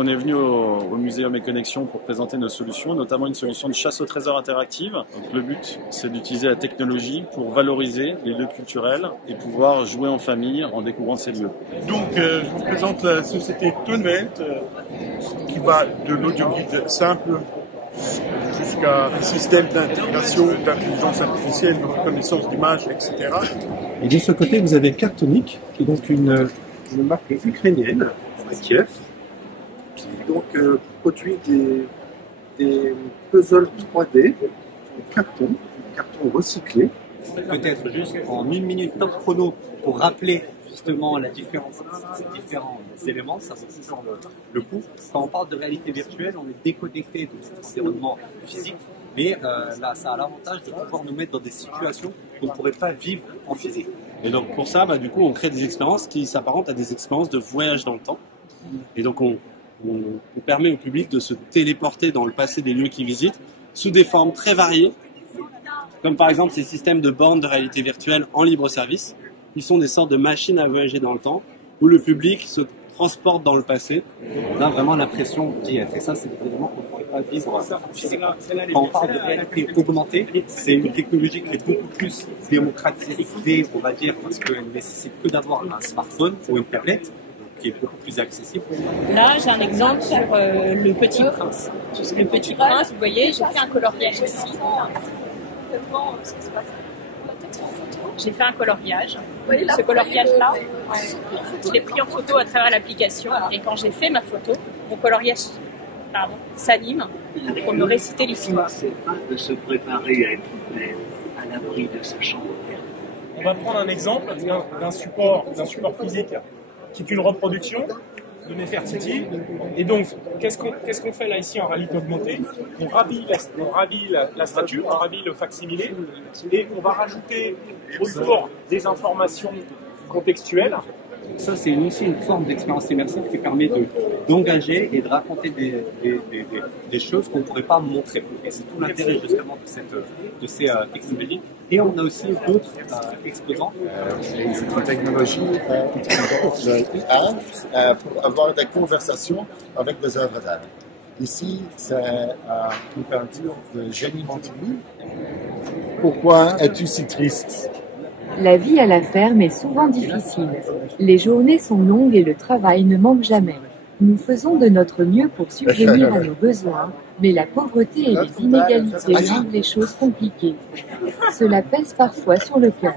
on est venu au Muséum et Connexions pour présenter nos solutions, notamment une solution de chasse au trésor interactive. Donc, le but, c'est d'utiliser la technologie pour valoriser les lieux culturels et pouvoir jouer en famille en découvrant ces lieux. Donc, je vous présente la société Tonelt, qui va de l'audio-guide simple jusqu'à un système d'intégration, d'intelligence artificielle, de reconnaissance d'images, etc. Et de ce côté, vous avez Cartonic, qui est donc une marque ukrainienne, à Kiev, qui donc produit des puzzles 3D en carton recyclé. Peut-être juste en une minute top chrono pour rappeler justement la différence entre ces différents éléments, ça c'est sur le coup. Quand on parle de réalité virtuelle, on est déconnecté de cet environnement physique, mais là ça a l'avantage de pouvoir nous mettre dans des situations qu'on ne pourrait pas vivre en physique. Et donc pour ça, du coup, on crée des expériences qui s'apparentent à des expériences de voyage dans le temps. Et donc on permet au public de se téléporter dans le passé des lieux qu'il visite sous des formes très variées, comme par exemple ces systèmes de bornes de réalité virtuelle en libre service, qui sont des sortes de machines à voyager dans le temps, où le public se transporte dans le passé. On a vraiment l'impression d'y être. Et ça, c'est des éléments qu'on ne pourrait pas vivre physiquement. Quand on parle de réalité augmentée, c'est une technologie qui est beaucoup plus démocratisée, on va dire, parce qu'elle ne nécessite que d'avoir un smartphone ou une tablette, qui est beaucoup plus accessible. Là, j'ai un exemple sur le Petit Prince. Le Petit Prince, vous voyez, j'ai fait un coloriage ici. J'ai fait un coloriage. Ce coloriage-là, je l'ai pris en photo à travers l'application. Et quand j'ai fait ma photo, mon coloriage s'anime pour me réciter l'histoire. C'est pas de se préparer à être ouvert à l'abri de sa chambre verte. On va prendre un exemple d'un support physique qui est une reproduction de Nefertiti. Et donc, qu'est-ce qu'on fait là ici en réalité augmentée? On rhabille la statue, on rhabille le facsimilé, et on va rajouter autour des informations contextuelles. Ça, c'est aussi une forme d'expérience immersive qui permet d'engager et de raconter des choses qu'on ne pourrait pas montrer. Et c'est tout l'intérêt justement de ces technologies. Et on a aussi d'autres exposants. C'est une technologie utilisant le IA pour avoir des conversations avec des œuvres d'art. Ici, c'est une peinture de Jenny Montigny. Pourquoi es-tu si triste? La vie à la ferme est souvent difficile. Les journées sont longues et le travail ne manque jamais. Nous faisons de notre mieux pour subvenir à nos besoins, mais la pauvreté et les inégalités rendent les choses compliquées. Cela pèse parfois sur le cœur.